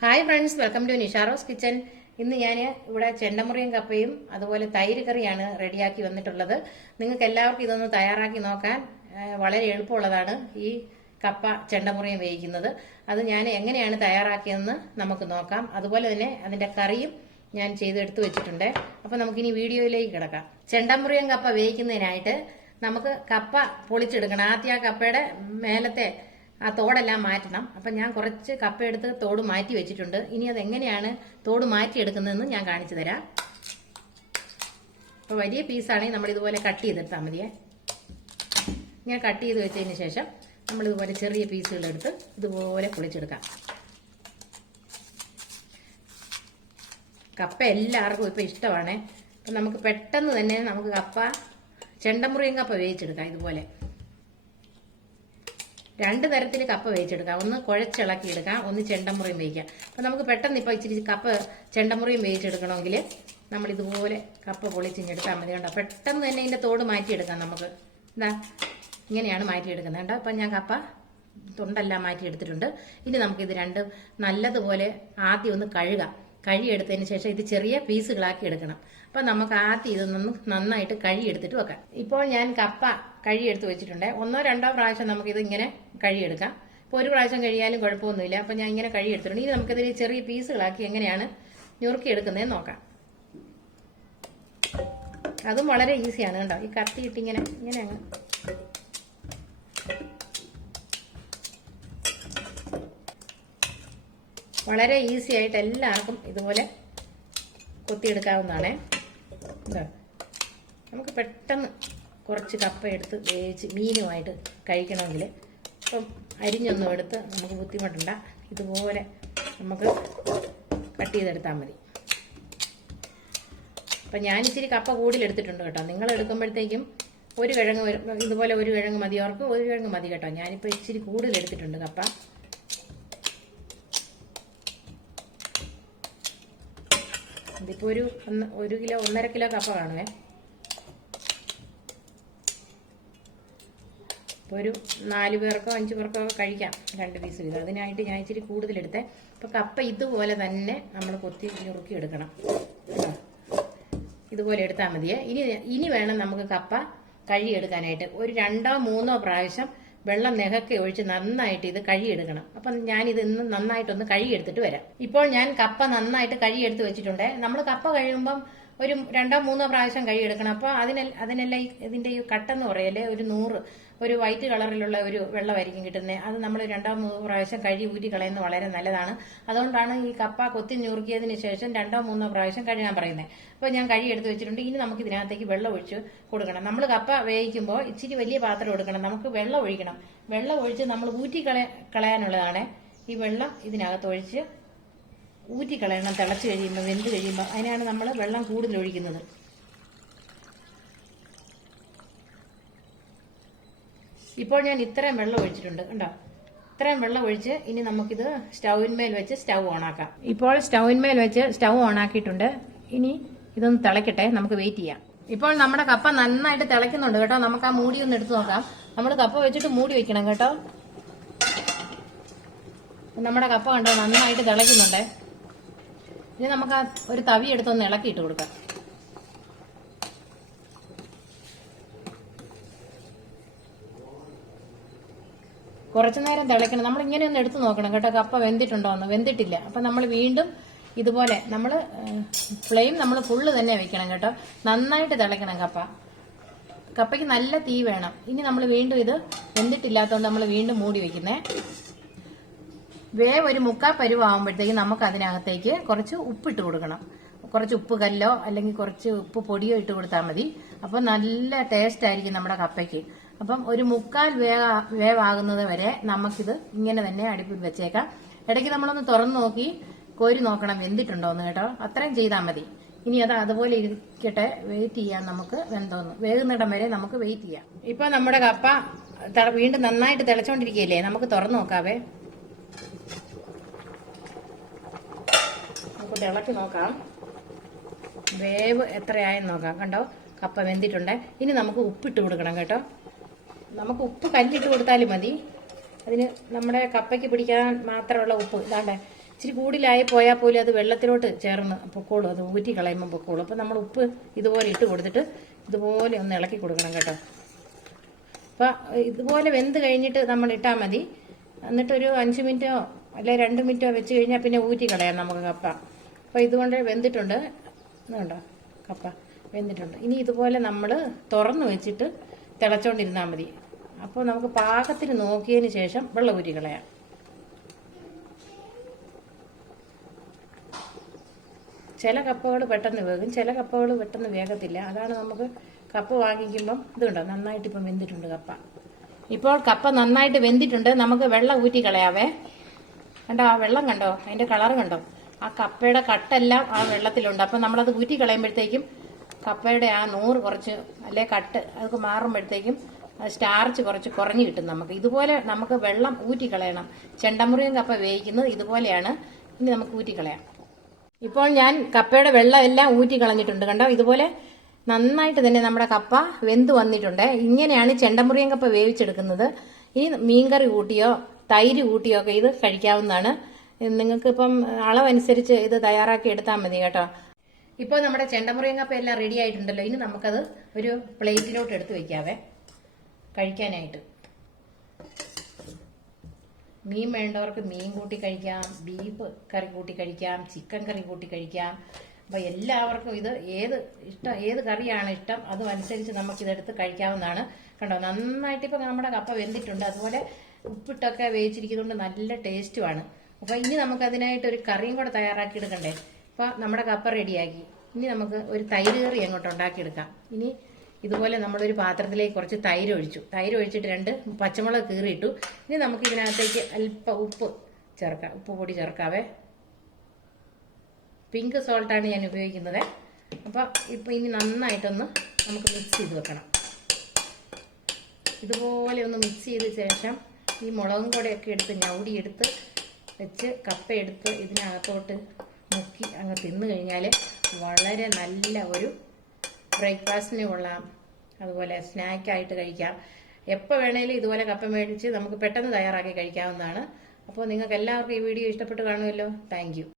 Hi friends welcome to Nisharose kitchen ഇന്ന് ഞാൻ ഇവിടെ ചെണ്ടമുറിയും കപ്പയും അതുപോലെ തൈര് കറിയാണ് റെഡിയാക്കി വന്നിട്ടുള്ളത്. നിങ്ങൾക്ക് എല്ലാവർക്കും ഇതൊന്ന് തയ്യാറാക്കി നോക്കാൻ വളരെ എളുപ്പമുള്ളതാണ് ഈ കപ്പ ചെണ്ടമുറിയും വേവിക്കുന്നത്. അത് ഞാൻ എങ്ങനെയാണ് തയ്യാറാക്കിയതെന്ന് നമുക്ക് നോക്കാം. അതുപോലെ തന്നെ അതിന്റെ കറിയും ഞാൻ ചെയ്തെടുത്ത് വെച്ചിട്ടുണ്ട്. അപ്പോൾ നമുക്കിനി വീഡിയോയിലേക്ക് കിടക്കാം. ചെണ്ടമുറിയും കപ്പ വേവിക്കുന്നതിനായിട്ട് നമുക്ക് കപ്പ പൊളിച്ചെടുക്കണം. ആദ്യം ആ കപ്പയുടെ മേലത്തെ ആ തോടെല്ലാം മാറ്റണം. അപ്പം ഞാൻ കുറച്ച് കപ്പ എടുത്ത് തോട് മാറ്റി വെച്ചിട്ടുണ്ട്. ഇനി അത് എങ്ങനെയാണ് തോട് മാറ്റിയെടുക്കുന്നതെന്ന് ഞാൻ കാണിച്ചു തരാം. അപ്പോൾ വലിയ പീസാണെങ്കിൽ നമ്മൾ ഇതുപോലെ കട്ട് ചെയ്തെടുത്താൽ മതിയേ. ഇങ്ങനെ കട്ട് ചെയ്ത് വെച്ചതിന് ശേഷം നമ്മൾ ഇതുപോലെ ചെറിയ പീസുകളെടുത്ത് ഇതുപോലെ പൊളിച്ചെടുക്കാം. കപ്പ എല്ലാവർക്കും ഇപ്പോൾ ഇഷ്ടമാണ്. അപ്പം നമുക്ക് പെട്ടെന്ന് തന്നെ നമുക്ക് കപ്പ ചെണ്ടമുറിയും കപ്പ വേവിച്ചെടുക്കാം ഇതുപോലെ. രണ്ട് തരത്തിൽ കപ്പ വേവിച്ചെടുക്കാം. ഒന്ന് കുഴച്ചിളക്കി എടുക്കാം. ഒന്ന് ചെണ്ടമുറിയും വേവിക്കാം. അപ്പം നമുക്ക് പെട്ടെന്ന് ഇപ്പോൾ ഇച്ചിരി കപ്പ ചെണ്ടമുറിയും വേവിച്ചെടുക്കണമെങ്കിൽ നമ്മൾ ഇതുപോലെ കപ്പ പൊളിച്ചിഞ്ഞെടുത്താൽ മതി കണ്ടോ? പെട്ടെന്ന് തന്നെ ഇതിന്റെ തോട് മാറ്റിയെടുക്കാം നമുക്ക്. എന്താ ഇങ്ങനെയാണ് മാറ്റിയെടുക്കുന്നത് കേട്ടോ അപ്പം ഞാൻ കപ്പ തൊണ്ടെല്ലാം മാറ്റിയെടുത്തിട്ടുണ്ട്. ഇനി നമുക്കിത് രണ്ട് നല്ലതുപോലെ ആദ്യം ഒന്ന് കഴുകാം. കഴുകിയെടുത്തതിന് ശേഷം ഇത് ചെറിയ പീസുകളാക്കി എടുക്കണം. അപ്പം നമുക്ക് ആദ്യം ഇതൊന്ന് നന്നായിട്ട് കഴുകിയെടുത്തിട്ട് വെക്കാം. ഇപ്പോൾ ഞാൻ കപ്പ കഴുകിയെടുത്ത് വെച്ചിട്ടുണ്ട്. ഒന്നോ രണ്ടോ പ്രാവശ്യം നമുക്കിത് ഇങ്ങനെ കഴുകിയെടുക്കാം. ഇപ്പോൾ ഒരു പ്രാവശ്യം കഴിയാലും കുഴപ്പമൊന്നുമില്ല. അപ്പം ഞാൻ ഇങ്ങനെ കഴിയെടുത്തിട്ടുണ്ട് ഇനി നമുക്കിതിൽ ചെറിയ പീസുകളാക്കി എങ്ങനെയാണ് ഞുറുക്കിയെടുക്കുന്നതെന്ന് നോക്കാം. അതും വളരെ ഈസിയാണ് കേട്ടോ ഈ കത്തി ഇട്ട് ഇങ്ങനെ അങ്ങ്. വളരെ ഈസി ആയിട്ട് എല്ലാവർക്കും ഇതുപോലെ കൊത്തിയെടുക്കാവുന്നതാണ്. നമുക്ക് പെട്ടെന്ന് കുറച്ച് കപ്പ എടുത്ത് വേവിച്ച് മീനുമായിട്ട് കഴിക്കണമെങ്കിൽ ഇപ്പം അരിഞ്ഞൊന്നും എടുത്ത് നമുക്ക് ബുദ്ധിമുട്ടണ്ട. ഇതുപോലെ നമുക്ക് കട്ട് ചെയ്തെടുത്താൽ മതി. അപ്പം ഞാനിച്ചിരി കപ്പ കൂടിയിലെടുത്തിട്ടുണ്ട് കേട്ടോ. നിങ്ങൾ എടുക്കുമ്പോഴത്തേക്കും ഒരു കിഴങ്ങ് ഇതുപോലെ ഒരു കിഴങ്ങ് മതി. അവർക്ക് ഒരു കിഴങ്ങ് മതി കേട്ടോ. ഞാനിപ്പോൾ ഇച്ചിരി കൂടുതൽ എടുത്തിട്ടുണ്ട് കപ്പ. ഇതിപ്പോൾ ഒരു ഒന്ന് ഒരു കിലോ ഒന്നര കിലോ കപ്പ കാണുവേ. ഇപ്പോൾ ഒരു നാല് പേർക്കോ അഞ്ച് പേർക്കോ കഴിക്കാം രണ്ട് പീസ് വീതം. അതിനായിട്ട് ഞാൻ ഇച്ചിരി കൂടുതലെടുത്തേ അപ്പോൾ കപ്പ ഇതുപോലെ തന്നെ നമ്മൾ കൊത്തി ഞുറുക്കി എടുക്കണം. ഇതുപോലെ എടുത്താൽ മതിയേ. ഇനി ഇനി വേണം നമുക്ക് കപ്പ കഴുകിയെടുക്കാനായിട്ട്. ഒരു രണ്ടോ മൂന്നോ പ്രാവശ്യം വെള്ളം നെഹക്കെ ഒഴിച്ച് നന്നായിട്ട് ഇത് കഴുകിയെടുക്കണം. അപ്പം ഞാനിത് ഇന്ന് നന്നായിട്ടൊന്ന് കഴുകിയെടുത്തിട്ട് വരാം. ഇപ്പോൾ ഞാൻ കപ്പ നന്നായിട്ട് കഴുകിയെടുത്ത് വെച്ചിട്ടുണ്ട്. നമ്മൾ കപ്പ കഴുകുമ്പം ഒരു രണ്ടോ മൂന്നോ പ്രാവശ്യം കഴുകിയെടുക്കണം. അപ്പോൾ അതിനെ അതിനെല്ലാം ഇതിന്റെ ഈ കട്ടെന്ന് പറയല്ലേ? ഒരു നൂറ്. ഒരു വൈറ്റ് കളറിലുള്ള ഒരു വെള്ളമായിരിക്കും കിട്ടുന്നത് അത് നമ്മൾ രണ്ടോ മൂന്നോ പ്രാവശ്യം കഴുകി ഊറ്റി കളയുന്നത് വളരെ നല്ലതാണ്. അതുകൊണ്ടാണ് ഈ കപ്പ കൊത്തി ഞുറുക്കിയതിന് ശേഷം രണ്ടോ മൂന്നോ പ്രാവശ്യം കഴുകാൻ പറയുന്നത് അപ്പോൾ ഞാൻ കഴുകി എടുത്ത് വെച്ചിട്ടുണ്ട്. ഇനി നമുക്ക് ഇതിനകത്തേക്ക് വെള്ളം ഒഴിച്ച് കൊടുക്കണം. നമ്മൾ കപ്പ വേവിക്കുമ്പോൾ ഇച്ചിരി വലിയ പാത്രം എടുക്കണം. നമുക്ക് വെള്ളം ഒഴിക്കണം. വെള്ളം ഒഴിച്ച് നമ്മൾ ഊറ്റി കളയ കളയാനുള്ളതാണ്. ഈ വെള്ളം ഇതിനകത്ത് ഒഴിച്ച് ഊറ്റി കളയണം. തിളച്ച് കഴിയുമ്പോൾ വെന്ത് കഴിയുമ്പോൾ അതിനാണ് നമ്മൾ വെള്ളം കൂടുതൽ ഒഴിക്കുന്നത്. ഇപ്പോൾ ഞാൻ ഇത്രയും വെള്ളം ഒഴിച്ചിട്ടുണ്ട് കണ്ടോ? ഇത്രയും വെള്ളം ഒഴിച്ച് ഇനി നമുക്കിത് സ്റ്റൗവിന്മേൽ വെച്ച് സ്റ്റൗ ഓണാക്കാം. ഇപ്പോൾ സ്റ്റൗവിന്മേൽ വെച്ച് സ്റ്റൗ ഓണാക്കിയിട്ടുണ്ട്. ഇനി ഇതൊന്ന് തിളക്കട്ടെ നമുക്ക് വെയിറ്റ് ചെയ്യാം. ഇപ്പോൾ നമ്മുടെ കപ്പ നന്നായിട്ട് തിളയ്ക്കുന്നുണ്ട് കേട്ടോ. നമുക്ക് ആ മൂടി ഒന്ന് എടുത്തു നോക്കാം. നമ്മൾ കപ്പ വെച്ചിട്ട് മൂടി വെക്കണം കേട്ടോ. നമ്മുടെ കപ്പ കണ്ടോ നന്നായിട്ട് തിളയ്ക്കുന്നുണ്ട്. ഇനി നമുക്ക് ആ ഒരു തവി എടുത്തൊന്ന് ഇളക്കിയിട്ട് കൊടുക്കാം. കുറച്ചു നേരം തിളയ്ക്കണം. നമ്മൾ ഇങ്ങനെ ഒന്ന് എടുത്തു നോക്കണം കേട്ടോ. കപ്പ വെന്തിട്ടുണ്ടോ എന്ന്. വെന്തിട്ടില്ല. അപ്പം നമ്മൾ വീണ്ടും ഇതുപോലെ നമ്മൾ ഫ്ലെയിം നമ്മൾ ഫുള്ള് തന്നെ വെക്കണം കേട്ടോ. നന്നായിട്ട് തിളയ്ക്കണം കപ്പ. കപ്പയ്ക്ക് നല്ല തീ വേണം. ഇനി നമ്മൾ വീണ്ടും ഇത് വെന്തിട്ടില്ലാത്തതുകൊണ്ട് നമ്മൾ വീണ്ടും മൂടി വെക്കുന്നേ. വേ ഒരു മുക്കാ പരുവാകുമ്പോഴത്തേക്ക് നമുക്ക് അതിനകത്തേക്ക് കുറച്ച് ഉപ്പിട്ട് കൊടുക്കണം. കുറച്ച് ഉപ്പ് കല്ലോ അല്ലെങ്കിൽ കുറച്ച് ഉപ്പ് പൊടിയോ ഇട്ട് കൊടുത്താൽ മതി. അപ്പോൾ നല്ല ടേസ്റ്റ് ആയിരിക്കും നമ്മുടെ കപ്പയ്ക്ക്. അപ്പം ഒരു മുക്കാൽ വേവ വേവാകുന്നത് വരെ നമുക്കിത് ഇങ്ങനെ തന്നെ അടുപ്പിൽ വെച്ചേക്കാം. ഇടയ്ക്ക് നമ്മളൊന്ന് തുറന്നു നോക്കി കോരി നോക്കണം വെന്തിട്ടുണ്ടോന്ന് കേട്ടോ. അത്രയും ചെയ്താൽ മതി. ഇനി അത് അതുപോലെ ഇരിക്കട്ടെ വെയിറ്റ് ചെയ്യാൻ നമുക്ക് വെന്തോന്ന്. വേകുന്നിടം വരെ നമുക്ക് വെയിറ്റ് ചെയ്യാം. ഇപ്പൊ നമ്മുടെ കപ്പ വീണ്ടും നന്നായിട്ട് തിളച്ചോണ്ടിരിക്കുകയല്ലേ? നമുക്ക് തുറന്നു നോക്കാവേ. നമുക്ക് തിളക്കി നോക്കാം. വേവ് എത്രയായെന്ന് നോക്കാം. കണ്ടോ? കപ്പ വെന്തിട്ടുണ്ട്. ഇനി നമുക്ക് ഉപ്പിട്ട് കൊടുക്കണം കേട്ടോ. നമുക്ക് ഉപ്പ് കഞ്ഞിട്ട് കൊടുത്താലും മതി. അതിന് നമ്മുടെ കപ്പയ്ക്ക് പിടിക്കാൻ മാത്രമുള്ള ഉപ്പ്. ഇതാണ്ട് ഇച്ചിരി കൂടുതലായി പോയാൽ പോലും അത് വെള്ളത്തിലോട്ട് ചേർന്ന് പൊക്കോളും. അത് ഊറ്റി കളയുമ്പോൾ പൊക്കോളും. അപ്പോൾ നമ്മൾ ഉപ്പ് ഇതുപോലെ ഇട്ട് കൊടുത്തിട്ട് ഇതുപോലെ ഒന്ന് ഇളക്കി കൊടുക്കണം കേട്ടോ. അപ്പോൾ ഇതുപോലെ വെന്ത് കഴിഞ്ഞിട്ട് നമ്മൾ ഇട്ടാൽ മതി. എന്നിട്ടൊരു അഞ്ച് മിനിറ്റോ അല്ലെ രണ്ട് മിനിറ്റോ വെച്ച് കഴിഞ്ഞാൽ പിന്നെ ഊറ്റി കളയാം നമുക്ക് കപ്പ. അപ്പോൾ ഇതുകൊണ്ട് വെന്തിട്ടുണ്ട്. ഇതുണ്ടോ? കപ്പ വെന്തിട്ടുണ്ട്. ഇനി ഇതുപോലെ നമ്മൾ തുറന്ന് വെച്ചിട്ട് തിളച്ചോണ്ടിരുന്നാൽ മതി. അപ്പോൾ നമുക്ക് പാകത്തിന് നോക്കിയതിന് ശേഷം വെള്ളം കളയാം. ചില കപ്പകൾ പെട്ടെന്ന് വേകും ചില കപ്പകൾ പെട്ടെന്ന് വേഗത്തില്ല അതാണ് നമുക്ക് കപ്പ വാങ്ങിക്കുമ്പം ഇതുണ്ടോ? നന്നായിട്ട് ഇപ്പം വെന്തിട്ടുണ്ട് കപ്പ. ഇപ്പോൾ കപ്പ നന്നായിട്ട് വെന്തിട്ടുണ്ട്. നമുക്ക് വെള്ളം ഊറ്റി കളയാവേ. കണ്ടോ? ആ വെള്ളം കണ്ടോ? അതിന്റെ കളർ കണ്ടോ? ആ കപ്പയുടെ കട്ടെല്ലാം ആ വെള്ളത്തിലുണ്ട്. അപ്പം നമ്മളത് ഊറ്റി കളയുമ്പോഴത്തേക്കും കപ്പയുടെ ആ നൂറ് കുറച്ച് അല്ലെ കട്ട് അതൊക്കെ മാറുമ്പോഴത്തേക്കും സ്റ്റാർച്ച് കുറച്ച് കുറഞ്ഞു കിട്ടും നമുക്ക്. ഇതുപോലെ നമുക്ക് വെള്ളം ഊറ്റിക്കളയണം. ചെണ്ടമുറിയും കപ്പ വേവിക്കുന്നത് ഇതുപോലെയാണ്. ഇനി നമുക്ക് ഊറ്റിക്കളയാം. ഇപ്പോൾ ഞാൻ കപ്പയുടെ വെള്ളം എല്ലാം ഊറ്റി കളഞ്ഞിട്ടുണ്ട് കണ്ടോ? ഇതുപോലെ നന്നായിട്ട് തന്നെ നമ്മുടെ കപ്പ വെന്ത് വന്നിട്ടുണ്ട്. ഇങ്ങനെയാണ് ചെണ്ടമുറിയൻ കപ്പ വേവിച്ചെടുക്കുന്നത്. ഈ മീൻകറി കൂട്ടിയോ തൈര് കൂട്ടിയോ ഒക്കെ ഇത് കഴിക്കാവുന്നതാണ്. നിങ്ങൾക്ക് ഇപ്പം അളവനുസരിച്ച് ഇത് തയ്യാറാക്കി എടുത്താൽ മതി കേട്ടോ. ഇപ്പോൾ നമ്മുടെ ചെണ്ടമുറിയൻ കപ്പ എല്ലാം റെഡി ആയിട്ടുണ്ടല്ലോ. ഇനി നമുക്കത് ഒരു പ്ലേറ്റിലോട്ട് എടുത്ത് വെക്കാവേ. കഴിക്കാനായിട്ട്. മീൻ വേണ്ടവർക്ക് മീൻ കൂട്ടി കഴിക്കാം ബീഫ് കറി കൂട്ടി കഴിക്കാം ചിക്കൻ കറി കൂട്ടി കഴിക്കാം. അപ്പോൾ എല്ലാവർക്കും ഇത് ഏത് ഇഷ്ടം ഏത് കറിയാണ് ഇഷ്ടം അതും അനുസരിച്ച് നമുക്ക് ഇതെടുത്ത് കഴിക്കാവുന്നതാണ്. കണ്ടോ നന്നായിട്ട് ഇപ്പോൾ നമ്മുടെ കപ്പ വെന്തിട്ടുണ്ട്. അതുപോലെ ഉപ്പിട്ടൊക്കെ വേവിച്ചിരിക്കുന്നതുകൊണ്ട് നല്ല ടേസ്റ്റുമാണ്. അപ്പോൾ ഇനി നമുക്ക് അതിനായിട്ട് ഒരു കറിയും കൂടെ തയ്യാറാക്കി എടുക്കണ്ടേ? അപ്പോൾ നമ്മുടെ കപ്പ റെഡിയാക്കി ഇനി നമുക്ക് ഒരു തൈര് കറി അങ്ങോട്ട് ഉണ്ടാക്കിയെടുക്കാം. ഇനി ഇതുപോലെ നമ്മളൊരു പാത്രത്തിലേക്ക് കുറച്ച് തൈര് ഒഴിച്ചു. തൈര് ഒഴിച്ചിട്ട് രണ്ട് പച്ചമുളക് കീറിയിട്ടു. ഇനി നമുക്ക് ഇതിനകത്തേക്ക് അല്പം ഉപ്പ് ചേർക്കാം. ഉപ്പ് പൊടി ചേർക്കാവേ. പിങ്ക് സോൾട്ടാണ് ഞാൻ ഉപയോഗിക്കുന്നത്. അപ്പോൾ ഇപ്പോൾ ഇനി നന്നായിട്ടൊന്ന് നമുക്ക് മിക്സ് ചെയ്ത് വെക്കണം. ഇതുപോലെ ഒന്ന് മിക്സ് ചെയ്ത ശേഷം ഈ മുളകും കൂടെയൊക്കെ എടുത്ത് ഞൗടി എടുത്ത് വെച്ച് കപ്പ എടുത്ത് ഇതിനകത്തോട്ട് മുക്കി അങ്ങ് തിന്നു കഴിഞ്ഞാൽ വളരെ നല്ല ഒരു ബ്രേക്ക്ഫാസ്റ്റിന് കൊള്ളാം. അതുപോലെ സ്നാക്കായിട്ട് കഴിക്കാം. എപ്പോൾ വേണേലും ഇതുപോലെ കപ്പ മേടിച്ച് നമുക്ക് പെട്ടെന്ന് തയ്യാറാക്കി കഴിക്കാവുന്നതാണ്. അപ്പോൾ നിങ്ങൾക്ക് എല്ലാവർക്കും ഈ വീഡിയോ ഇഷ്ടപ്പെട്ട് കാണുമല്ലോ. താങ്ക്